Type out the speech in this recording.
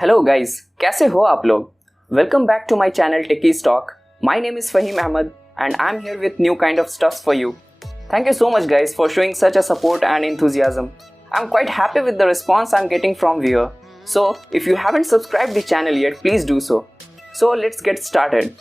Hello guys, कैसे हो आप लोग? Welcome back to my channel techies talk. My name is Faheem Ahmad and I'm here with new kind of stuff for you. Thank you so much guys for showing such a support and enthusiasm. I'm quite happy with the response I'm getting from viewer. So if you haven't subscribed the channel yet, please do so. So let's get started.